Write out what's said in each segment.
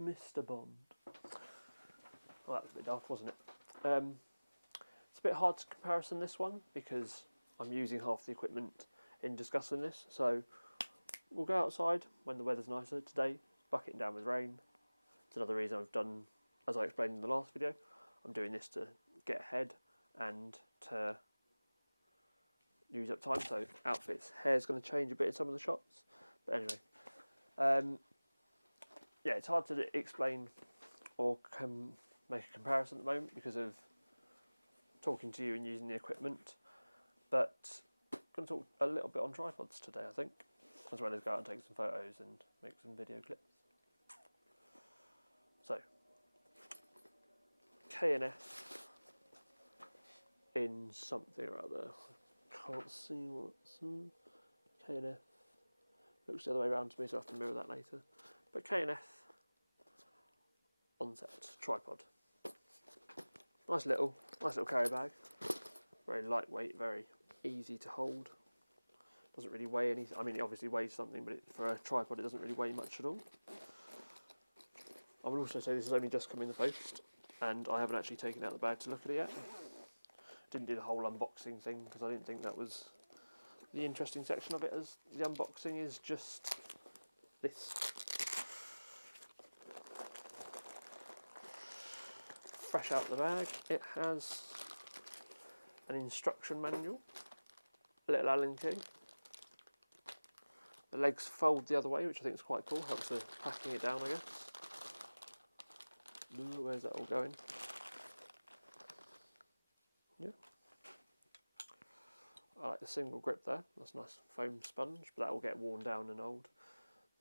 Mr. Bond. Well, that was a bit daft, wasn't it? It's a bit hard to comparison this one because I'm using half the equipment in discussing this. So we'll go outside when the weather's nicer. Today, bucketing down with rain. It's another reason I've done, as I explained in the last video, I'm doing this to get ahead and to use up time. So outfits, hair's going to change a bit in some of the shots. But anyway, yeah, it's hard to explain or make a comparison at the moment because of talking to you and using the equipment. But I'm going to talk a little bit on tripods today, I think, as well as go out and take some photos and make some video clips. So, K&F in something or other. Can't see what's K&F. Looks the other way around to me, so I have to mirror that later. But K&F Onset tripod. Nice little carry bag. Very lightweight, very easy to hold. Doesn't really weigh anything. I mean, it obviously weighs something, but for a tripod, it doesn't really weigh much at all. I will also say this has only just come in the post, and I haven't actually taken out the bag to look at it yet. Didn't do the whole unboxing thing because I didn't think that was the interesting section of it, as the unboxing is just this. Fresh out the bag, it has an instruction manual, a little Allen key. The legs fold the other way, which I think is quite cool, helps with packing it down, I guess. Where's that all going? Yeah. I like the single grip there, that's a nice foam sponge, but that will get worn down and old.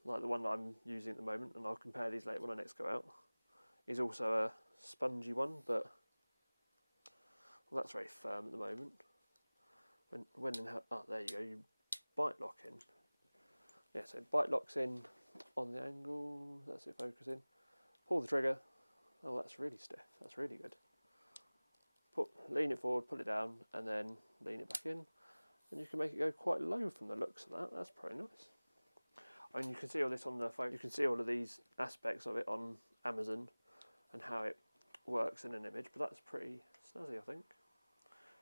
Like the one that I'm using at the moment, and I'll compare these later when I next go out, is also a spongy one, but well, that's very firm at the moment. There you go, you bite lock in. Yeah, so bite locks in on the angle, that's it focusing. Pull the trigger, oh that's really stiff, that's really good. Lean it forward, pull it down, and then lean it back in. And you can make it go quite low from the looks of that, that's pretty nice. I mean, you can see all this on the phone, you can see all of these aspects of it on Amazon and how it works in an image, but that's pretty snazzy, I think.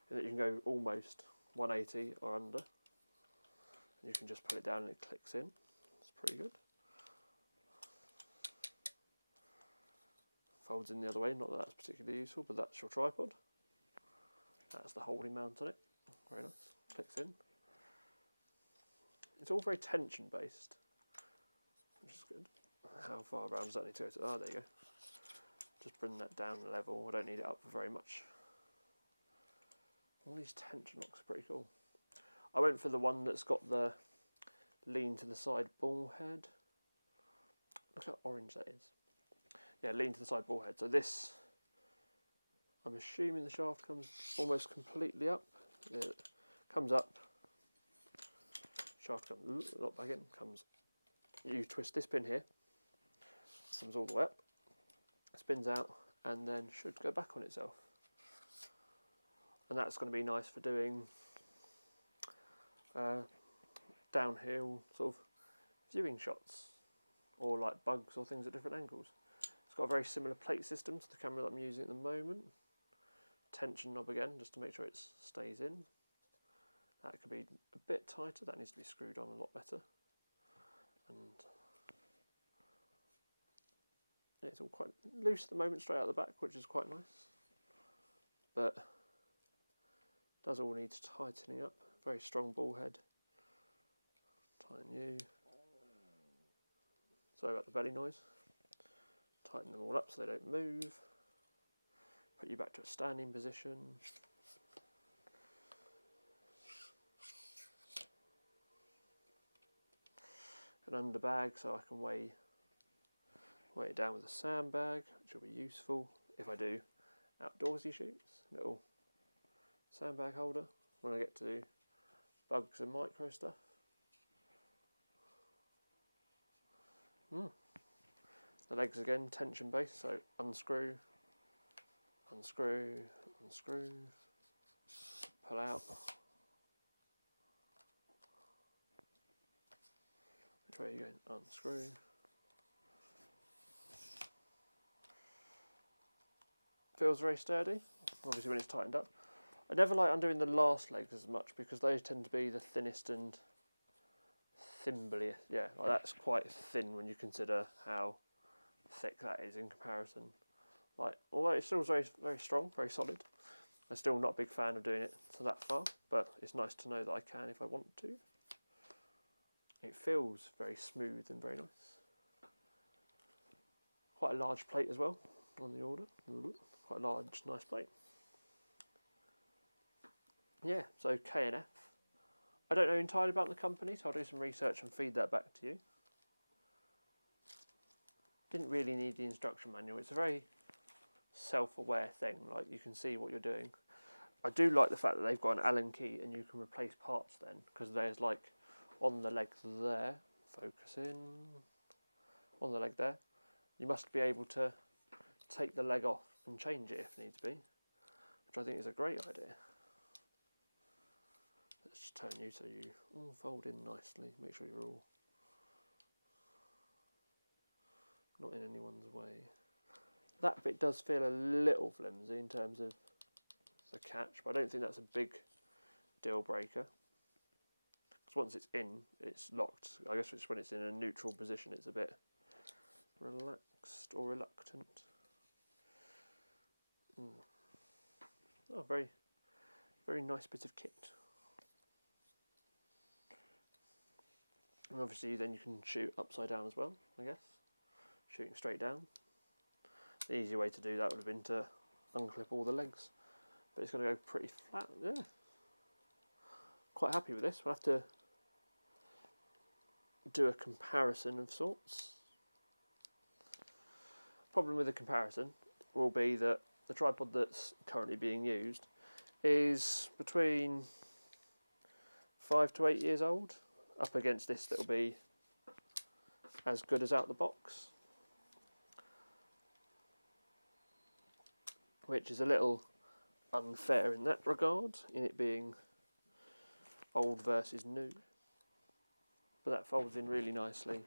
In that you can go almost 180 or under. And you can just put it down and it clicks in. It's pretty good. Folds in the other way, not that that's particularly useful, but that's your tripod. That's the holding mount on it. Very nice. Clicks in. It's all very tension based, which is good. How far around does that need to go to? Oh, there you go. Just bring that down a level. I don't need it up for very much. All these tension locks are pretty cool. I went for the one that's got the lean to the side ball head. Look how orange that is. Yeah, lean to the side ball head. So this, I'm assuming the shaft comes almost completely up. Yeah, it comes up. Shaft comes not back in. Comes. You twist this pin here. Comes all the way up. Spins out and then should go back on itself. And that's going to be nice for doing downhill sort of viewing shots, or like bugs or things at different angles. It's got a very similar plate system to the camera that I'm using at the moment. Tension knob again, just to make sure it stays in. That could be a bit tighter, that needs to be screwed on a lot better. And yeah, it's all quite loose at the moment, straight out the back, which is quite nice. But does all need tightening up. Very strong ball head. Tighten you. Sorry about the belly noise. Tighten them all up so they don't move. Put you back to a standing position. An underbag so I can weigh it down with a sandbag, which will be useful if I do outdoorsy shoots. Little sandbag holder when I get to do bugs and micro stuff. The legs again tension based, so unscrew, unscrew, unscrew, pull out. Which way are you going? Unscrew. feels very sturdy, obviously when it's tightened up. I never like undoing the last legs as much because those tend to be the thinnest and thimbliest. Yeah, like that's quite thin when you consider how thick that is in comparison. Like, although it's still very, very strong, very solid, I'm still not a big fan of doing it to that far, but it's nice to know that I can if I want to. It feels very smooth and very nice. Quite a large plate as well on the order. Quite a large, nice plate. Yeah, so K&F. I don't know entirely about the company, so I'll do some research and feed that back to you. Didn't really need the instruction manual. It's a very self-aware thing, like you can see what you're doing. I do like the fact that they've got an Allen key and you can replace parts then, because there's like on the leg there, focus in, on the leg there, you must be able to take the leg off and change it if needs be, which I think is a great idea. Let's just turn you so you all fold in nicely, make sure you're all not in anyone's way. That bit does feel a little flimsy in terms of the catch, but I don't think that's a big deal breaker. Because once it's in, it's locked. I guess it's when it's in a neutral position it's a bit relaxed or reluctant. Oh, very, very nice bit of kit. And obviously then you can shoot upside down as well, I guess. Shooting straight down. The easier way to do that would have been to unclip all the legs, but it's going to go pretty flat. Yeah, quite happy with this. We'll have to do a comparison of sorts. Problem with the comparison will be that the tripod that's currently being used is between 5 to 8 years old, up against this that'll be as good as out the box, which is a little unfair in that regard, in it being old versus new. But that folds in really nicely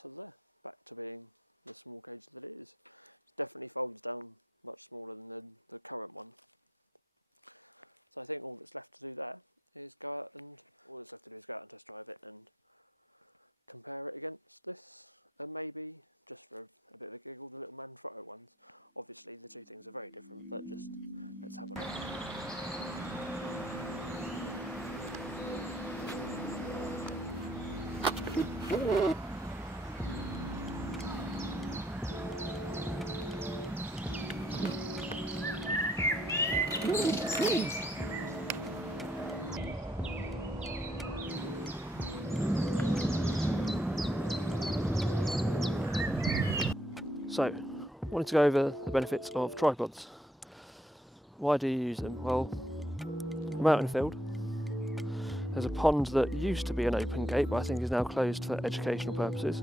to there, back to being the small cage that it is. It definitely folds down much smaller than the current one. So I think all that's left to do there is go out and test drive it and compare it against this, and maybe just for a bit of a giggle, the little Manfrotto ones. Obviously the two things are very different, but just let's have a look. So, I wanted to go over the benefits of tripods. Why do you use them? Well, I'm out in the field. There's a pond that used to be an open gate, but I think is now closed for educational purposes.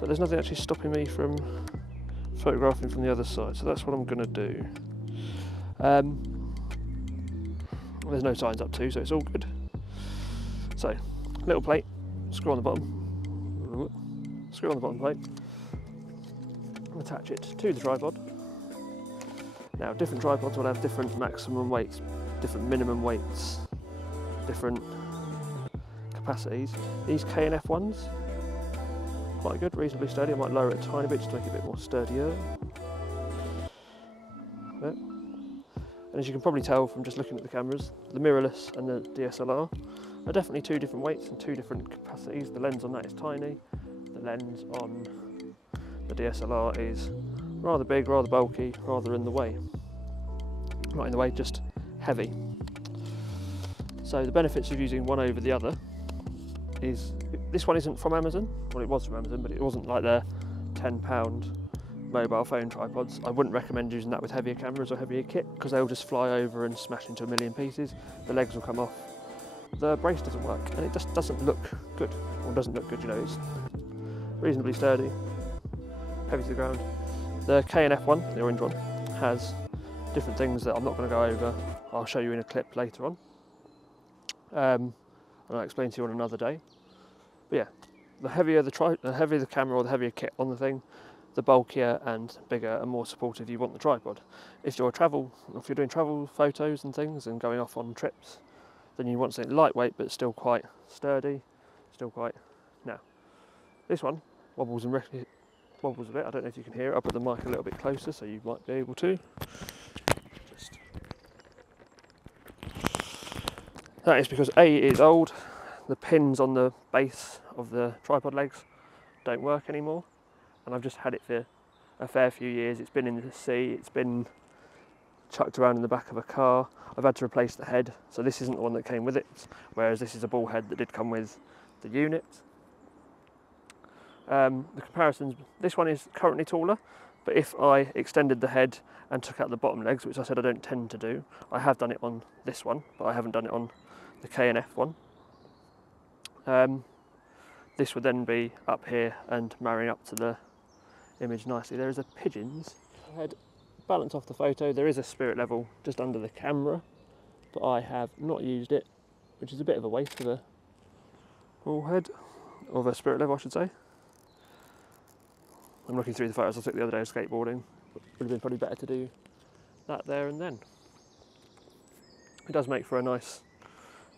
But there's nothing actually stopping me from photographing from the other side, so that's what I'm going to do. There's no signs up to, so it's all good. So, little plate, screw on the bottom, screw on the bottom plate, attach it to the tripod. Now, different tripods will have different maximum weights, different minimum weights, different capacities. These K&F ones, quite good, reasonably sturdy. I might lower it a tiny bit just to make it a bit more sturdier. There. And as you can probably tell from just looking at the cameras, the mirrorless and the DSLR are definitely two different weights and two different capacities. The lens on that is tiny, the lens on the DSLR is rather big, rather bulky, rather in the way. Not in the way, just heavy. So the benefits of using one over the other is, this one isn't from Amazon. Well, it was from Amazon, but it wasn't like their £10 mobile phone tripods. I wouldn't recommend using that with heavier cameras or heavier kit, because they'll just fly over and smash into a million pieces. The legs will come off. The brace doesn't work, and it just doesn't look good. Or doesn't look good, you know. It's reasonably sturdy, heavy to the ground. The K&F one, the orange one, has different things that I'm not going to go over. I'll show you in a clip later on. And I'll explain to you on another day. But yeah, the heavier the camera or the heavier kit on the thing, the bulkier and bigger and more supportive you want the tripod. If you're doing travel photos and things and going off on trips, then you want something lightweight but still quite sturdy, now. This one wobbles a bit. I don't know if you can hear it. I'll put the mic a little bit closer so you might be able to. That is because A, it is old. The pins on the base of the tripod legs don't work anymore, and I've just had it for a fair few years. It's been in the sea, it's been chucked around in the back of a car. I've had to replace the head, so this isn't the one that came with it, whereas this is a ball head that did come with the unit. The comparisons, this one is currently taller, but if I extended the head and took out the bottom legs, which I said I don't tend to do, I have done it on this one, but I haven't done it on the K&F one. This would then be up here and marrying up to the image nicely. There is a pigeons head. Balance off the photo, there is a spirit level just under the camera, but I have not used it, which is a bit of a waste of a ball head, or of a spirit level I should say. I'm looking through the photos I took the other day of skateboarding. Would have been probably better to do that there and then. It does make for a nice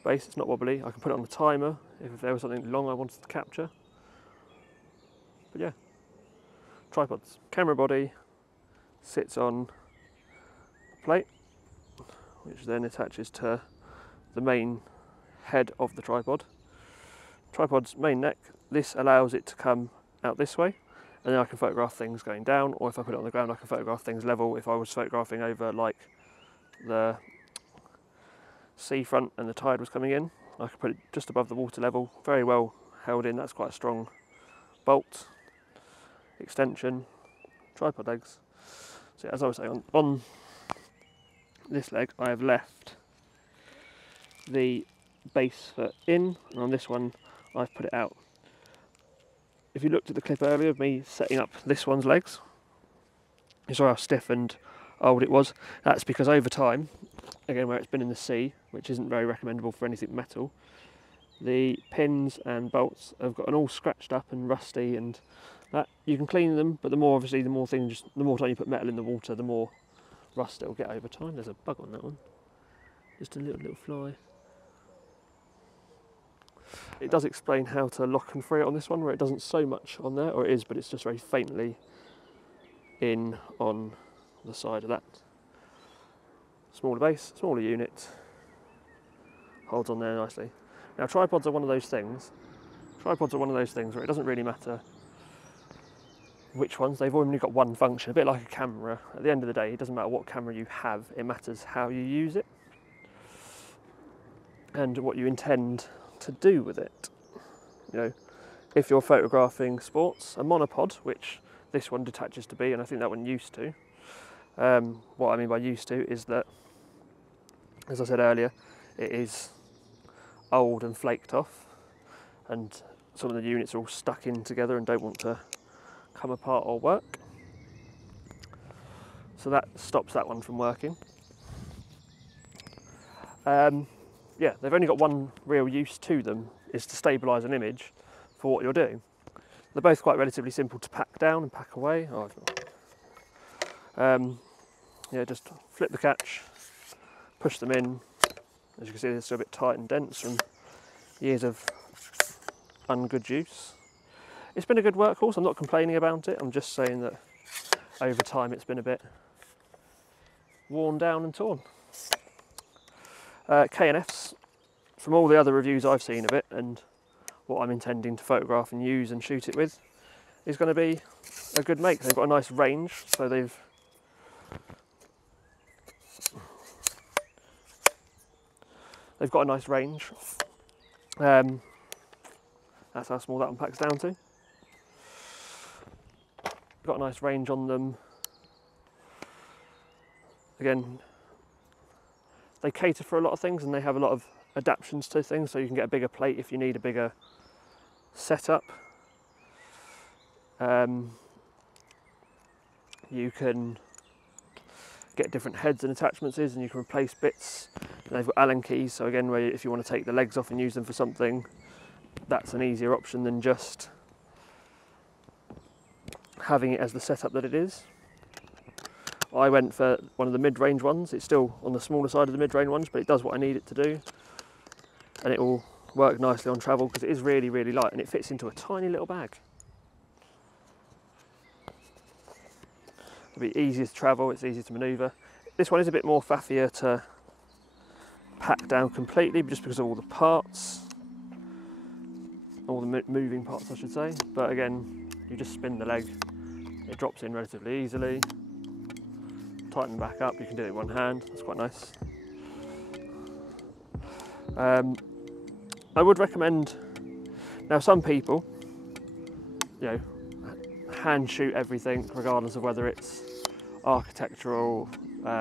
base, it's not wobbly. I can put it on the timer if there was something long I wanted to capture. But yeah, tripods. Camera body sits on a plate, which then attaches to the main head of the tripod. Tripod's main neck, this allows it to come out this way, and then I can photograph things going down, or if I put it on the ground I can photograph things level. If I was photographing over like the seafront and the tide was coming in, I could put it just above the water level, very well held in. That's quite a strong bolt, extension, tripod legs. So as I was saying, on this leg I have left the base foot in, and on this one I've put it out. If you looked at the clip earlier of me setting up this one's legs, you saw how stiff and old it was. That's because over time, again where it's been in the sea, which isn't very recommendable for anything metal, the pins and bolts have gotten all scratched up and rusty, and that you can clean them, but the more time you put metal in the water, the more rust it'll get over time. There's a bug on that one, just a little fly. It does explain how to lock and free it on this one, where it doesn't so much on there, or it is, but it's just very faintly in on the side of that. Smaller base, smaller unit, holds on there nicely. Now tripods are one of those things where it doesn't really matter which ones, they've only got one function, a bit like a camera. At the end of the day, it doesn't matter what camera you have, it matters how you use it and what you intend to do with it. You know, if you're photographing sports, a monopod, which this one detaches to be, and I think that one used to. What I mean by used to is that, as I said earlier, it is old and flaked off, and some of the units are all stuck in together and don't want to come apart or work. So that stops that one from working. Yeah, they've only got one real use to them, is to stabilise an image for what you're doing. They're both quite relatively simple to pack down and pack away. Yeah, just flip the catch, push them in. As you can see, they're still a bit tight and dense from years of ungood use. It's been a good workhorse, I'm not complaining about it, I'm just saying that over time it's been a bit worn down and torn. K&Fs, from all the other reviews I've seen of it and what I'm intending to photograph and use and shoot it with, is going to be a good make. They've got a nice range, so they've got a nice range. That's how small that one packs down to. Got a nice range on them. Again, they cater for a lot of things and they have a lot of adaptations to things, so you can get a bigger plate if you need a bigger setup. You can get different heads and attachments and you can replace bits. And they've got Allen keys, so again, where if you want to take the legs off and use them for something, that's an easier option than just having it as the setup that it is. I went for one of the mid-range ones. It's still on the smaller side of the mid-range ones, but it does what I need it to do. And it will work nicely on travel because it is really, really light and it fits into a tiny little bag. It'll be easy to travel, it's easy to manoeuvre. This one is a bit more faffier to pack down completely just because of all the parts. All the moving parts, I should say. But again, you just spin the leg, it drops in relatively easily. Tighten back up, you can do it with one hand, that's quite nice. I would recommend, now some people, you know, hand shoot everything regardless of whether it's architectural,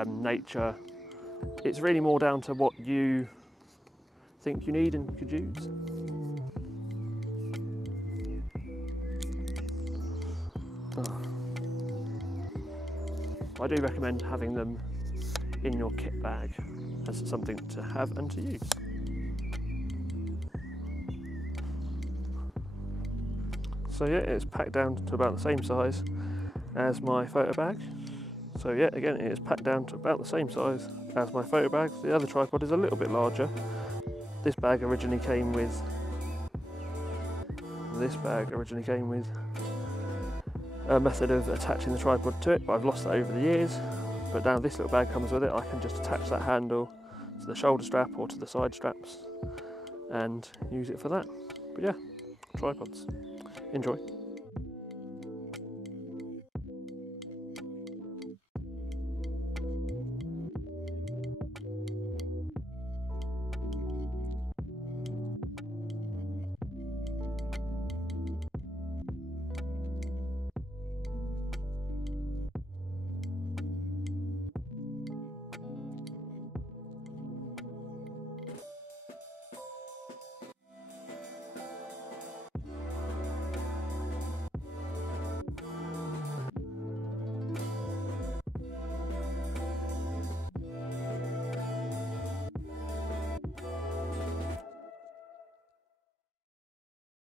nature. It's really more down to what you think you need and could use. I do recommend having them in your kit bag as something to have and to use. So yeah, it's packed down to about the same size as my photo bag. So yeah, again, it is packed down to about the same size as my photo bag. The other tripod is a little bit larger. This bag originally came with a method of attaching the tripod to it, but I've lost that over the years. But now this little bag comes with it, I can just attach that handle to the shoulder strap or to the side straps and use it for that. But yeah, tripods. Enjoy.